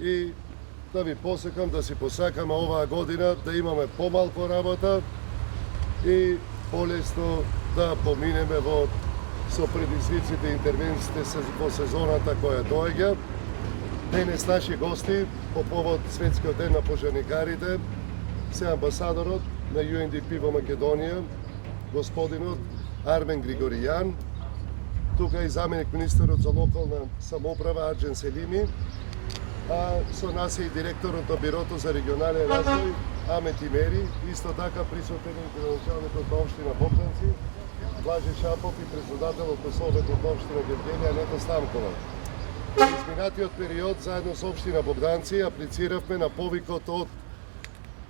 И да ви посекам да си посакаме оваа година да имаме помалку работа и полесно да поминеме со предизвиците и интервенциите во сезоната која доаѓа. Денес наши гости по повод Светскиот ден на пожарникарите се амбасадорот на UNDP во Македонија, господинот Армен Григоријан, тука и заменик министерот за локална самоуправа Арџен Селими, а со нас е и директорот на Бирото за регионален развој Амет Имери, исто така присутен и градоначалникот на општина Богданци, Блаже Шапов и председателот на Советот на општина Гевгелија Нета Станкова. Во изминатиот период, заедно со општина Богданци, аплициравме на повикот од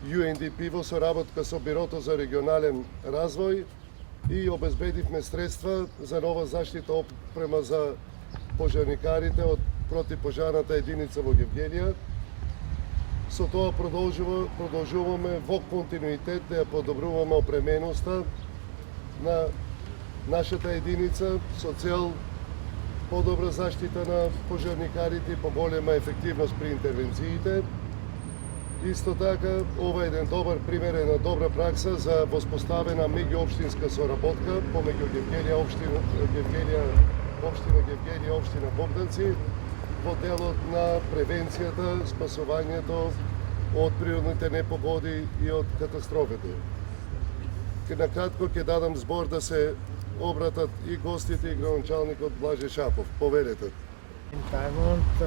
UNDP во соработка со Бирото за регионален развој и обезбедивме средства за нова заштита опрема за пожарникарите од противпожарната единица во Гевгелија. Со тоа продолжуваме во континуитет да ја подобруваме опременоста на нашата единица со цел подобра заштита на пожарникарите и поголема ефективност при интервенциите. Исто така, ова е еден добар пример, една добра пракса за воспоставена меѓуопштинска соработка помеѓу општина Гевгелија и општина Богданци во делот на превенцијата, спасувањето од природните непогоди и од катастрофите. Накратко ќе дадам збор да се обратат и гостите и градоначалникот Блаже Шапов. Повелете. I want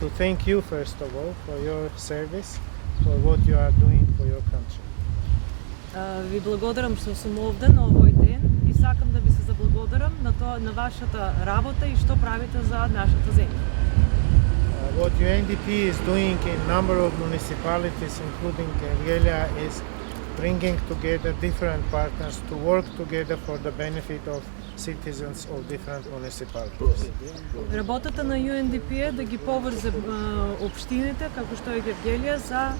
to thank you first of all for your service, for what you are doing for your country. Ви благодарам што сум овде на овој ден и сакам да ви се заблагодарам на вашата работа и што правите за нашата земја. What UNDP is doing in number of municipalities, including Gevgelija, is bringing together different partners to work together for the benefit of citizens of different municipalities. Работата на UNDP е да ги поврзе општините, како што е Гевгелија, за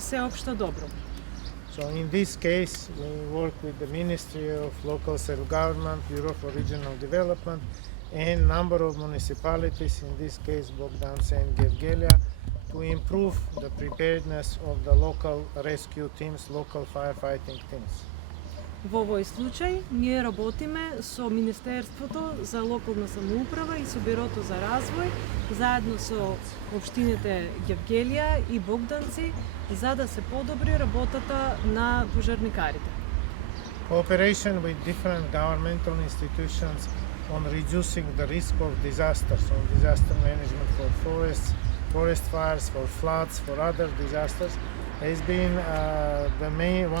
сеопшто добро. So in this case, we work with the Ministry of Local Self-Government, Bureau for Regional Development, and number of municipalities, in this case Bogdanci and Gevgelija, to improve the preparedness of the local rescue teams, local firefighting teams. Во овој случај ние работиме со Министерството за локална самоуправа и со Бирото за развој, заедно со општините Гевгелија и Богданци, за да се подобри работата на пожарникарите. Cooperation with different governmental institutions on reducing the risk of disasters, on disaster management for forests, forest fires, for floods, for other disasters, has been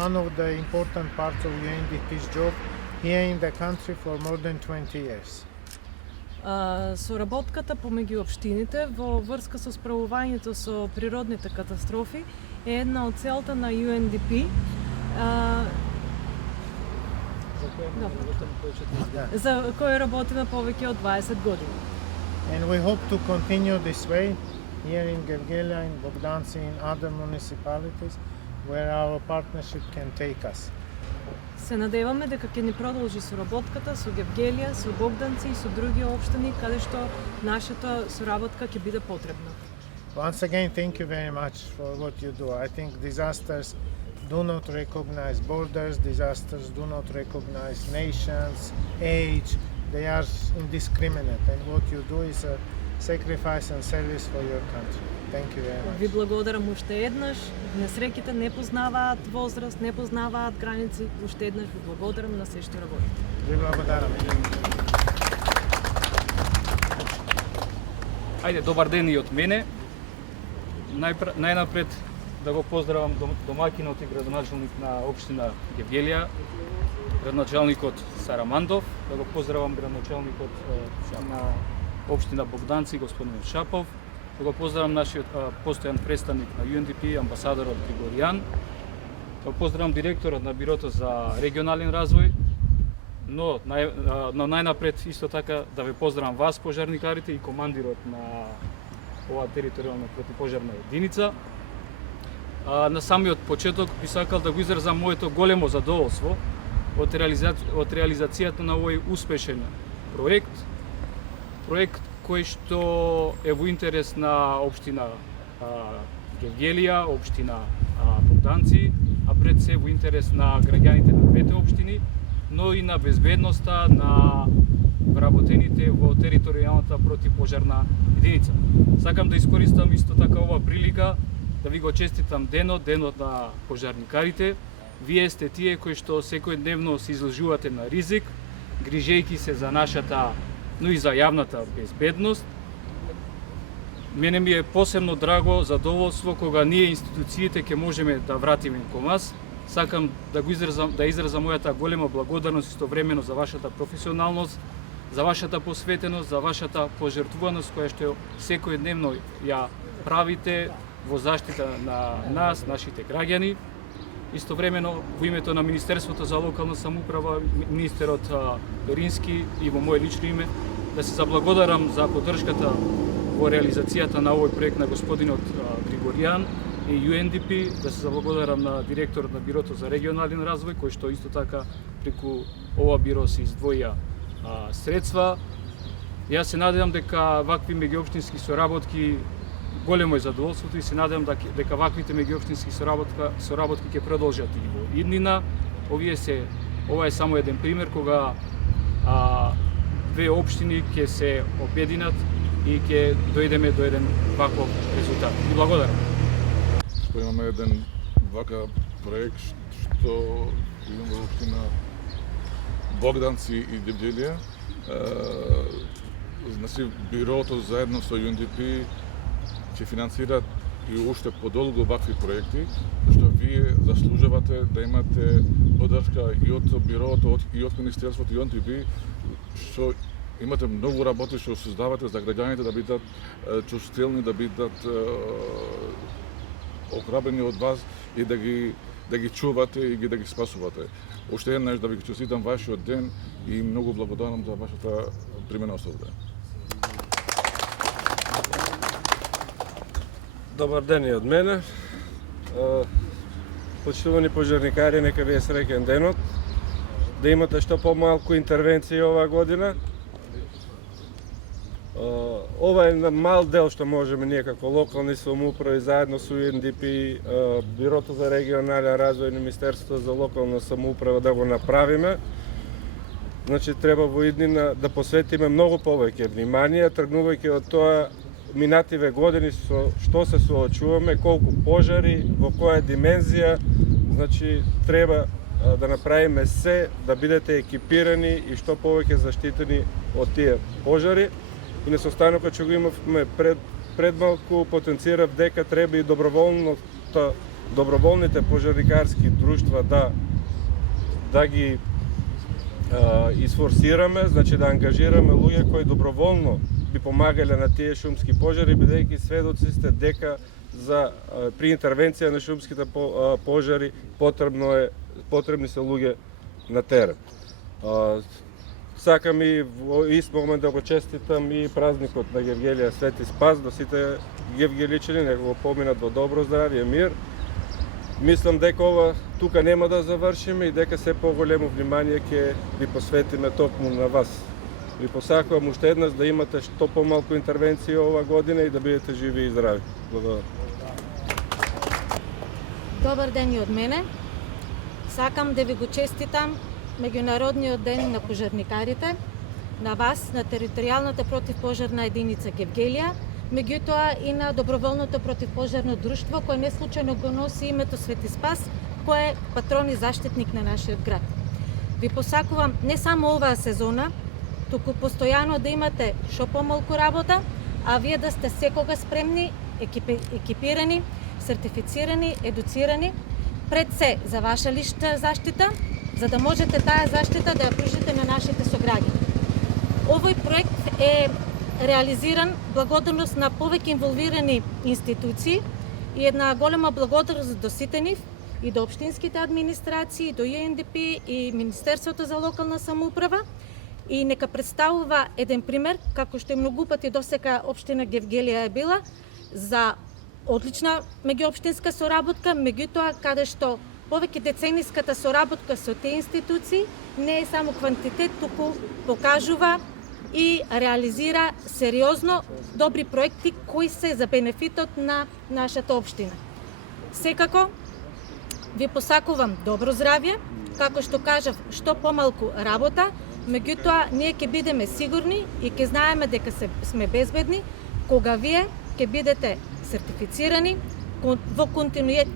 one of the important parts of UNDP's job here in the country for more than 20 years. Соработката помеѓу општините во врска со справувањето со природните катастрофи е една од целта на UNDP. За кој работиме повеќе од 20 години. And we hope to continue this way here in Gevgelija, in Bogdanci, in other municipalities where our partnership can take us. Се надеваме дека ќе ни продолжи соработката со Гевгелија, со Богданци и со други општини каде што нашата соработка ќе биде потребна. Once again, thank you very much for what you do. I think disasters do not recognize borders, disasters do not recognize nations, age, they are indiscriminate, and what you do is a sacrifice and service for your country. Thank you very much. Ви благодарам уште еднаш. Несреќите не познаваат возраст, не познаваат граници. Уште еднаш ви благодарам на се што работите. Ви благодарам. Ајде, добар ден и од мене. Најнапред да го поздравам домакинот и градоначалник на општина Гевгелија, градоначалникот Сарамандов, да го поздравам градоначалникот на општина Богданци, господин Шапов, да го поздравам нашиот постојан представник на UNDP, амбасадорот Григоријан, да го поздравам директорот на Бирото за регионален развој, но најнапред исто така да ве поздравам вас, пожарникарите и командирот на оваа територијална противпожарна единица, на самиот почеток би сакал да го изразам моето големо задоволство од реализацијата на овој успешен проект кој што е во интерес на општина Гевгелија, општина Богданци, а пред се во интерес на граѓаните на двете општини, но и на безбедноста на вработените во територијалната противпожарна единица. Сакам да искористам исто така ова прилика да ви го честитам денот на пожарникарите. Вие сте тие кои што секојдневно се изложувате на ризик, грижејќи се за нашата, но и за јавната безбедност. Мене ми е посебно драго задоволство кога ние институциите ќе можеме да вратиме кон вас. Сакам да изразам мојата голема благодарност истовремено за вашата професионалност, за вашата посветеност, за вашата пожртвуваност која што секојдневно ја правите во заштита на нас, нашите граѓани. Истовремено во името на Министерството за локална самоуправа, министерот Перински и во моје лично име да се заблагодарам за поддршката во реализацијата на овој проект на господинот Григоријан и UNDP, да се заблагодарам на директорот на Бирото за регионален развој, кој што исто така преку ова биро се издвоја средства. Јас се надевам дека вакви меѓуопштински соработки, големо е задоволството и се надевам дека ваквите меѓуопштински соработки ќе продолжат и во иднина. Ова е само еден пример кога две општини ќе се обединат и ќе дојдеме до еден ваков резултат. И благодарам. Што имаме еден вакав проект што имаме во општина Богданци и Гевгелија. Значи, бирото заедно со UNDP ќе финансират и уште подолго вакви проекти, зашто вие заслужувате да имате поддршка и од бирото, и од Министерството, и UNDP, што имате многу работи што создавате за граѓаните да бидат чувствителни, да бидат охрабрени од вас и да ги чувате и да ги спасувате. Уште еднаш да ви честитам вашиот ден и многу благодарам за вашата применост овде. Добар ден и од мене. Почитувани пожарникари, нека ви е среќен денот. Да имате што помалку интервенции оваа година. Ова е мал дел што можеме ние како локални самоуправи заедно со UNDP, Бирото за регионален развој и Министерството за локална самоуправа да го направиме. Значи треба во иднина да посветиме многу повеќе внимание, тргнувајќи од тоа минативе години со што се соочуваме, колку пожари, во која димензија. Значи треба да направиме се да бидете екипирани и што повеќе заштитени од тие пожари. И на состанокот што го имавме пред малку потенцирав дека треба и доброволните пожарникарски друштва да ги изфорсираме, значи да ангажираме луѓе кои доброволно би помагале на тие шумски пожари, бидејќи сведоци сте дека при интервенција на шумските пожари потребни се луѓе на терен. Сакам и во ист момент да го честитам и празникот на Гевгелија Свети Спас до сите гевгеличани, нека го поминат во добро здравје, мир. Мислам дека ова тука нема да завршиме и дека се поголемо внимание ќе ви посветиме токму на вас. Ви посакувам уште еднаш да имате што помалку интервенции ова година и да бидете живи и здрави. Благодарам. Добар ден и од мене. Сакам да ви го честитам Меѓународниот ден на пожарникарите, на вас, на територијалната противпожарна единица Гевгелија, меѓутоа и на доброволното противпожарно друштво кое неслучајно го носи името Свети Спас, кој е патрон и заштитник на нашиот град. Ви посакувам не само оваа сезона, туку постојано да имате шо помалку работа, а вие да сте секога спремни, екипирани, сертифицирани, едуцирани, пред се за ваша лична заштита, за да можете таа заштита да ја пружите на нашите сограѓани. Овој проект е реализиран благодарност на повеќе инволвирани институции и една голема благодарност до сите нив и до општинските администрации, до UNDP и Министерството за локална самоуправа. И нека представува еден пример, како што и многу пати досека општина Гевгелија е била, за одлична меѓуопштинска соработка, меѓутоа каде што повеќе децениската соработка со тие институции не е само квантитет, туку покажува и реализира сериозно добри проекти кои се за бенефитот на нашата општина. Секако, ви посакувам добро здравје, како што кажав, што помалку работа, меѓутоа ние ќе бидеме сигурни и ќе знаеме дека сме безбедни кога вие ќе бидете сертифицирани, во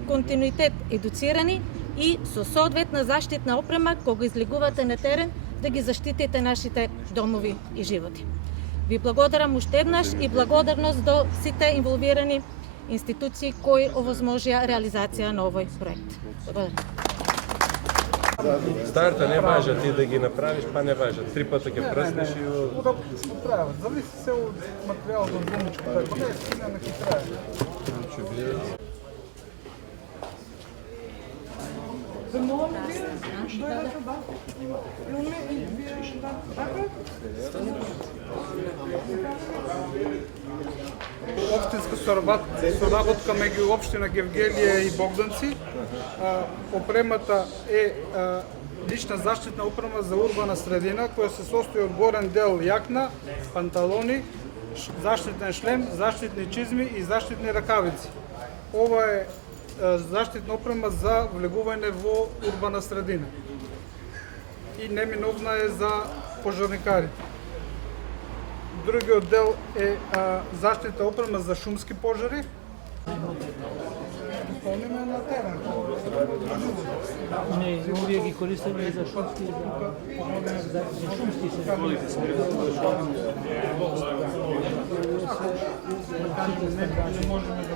континуитет едуцирани и со соодветна заштитна опрема кога излегувате на терен да ги заштитите нашите домови и животи. Ви благодарам уште еднаш и благодарност до сите инволвирани институции кои овозможија реализација на овој проект. Благодарам. Старта не важа ти да ги направиш, па не важа. 3 пати ќе прснеш и... Правят. Зависи се од материјалот од гумичко. Ако не е силен, не ќе трае. Општинска соработка меѓу општина Гевгелија и Богданци. Опремата е лична заштитна опрема за урбана средина, која се состои од горен дел јакна, панталони, заштитен шлем, заштитни чизми и заштитни ракавици. Ова е заштитна опрема за влегување во урбана средина. И неминовна е за пожарникарите. Другиот дел е заштитна опрема за шумски пожари. Изполниме на терен. Не, овие ги користиме за шумски, за шумски се. Не можеме да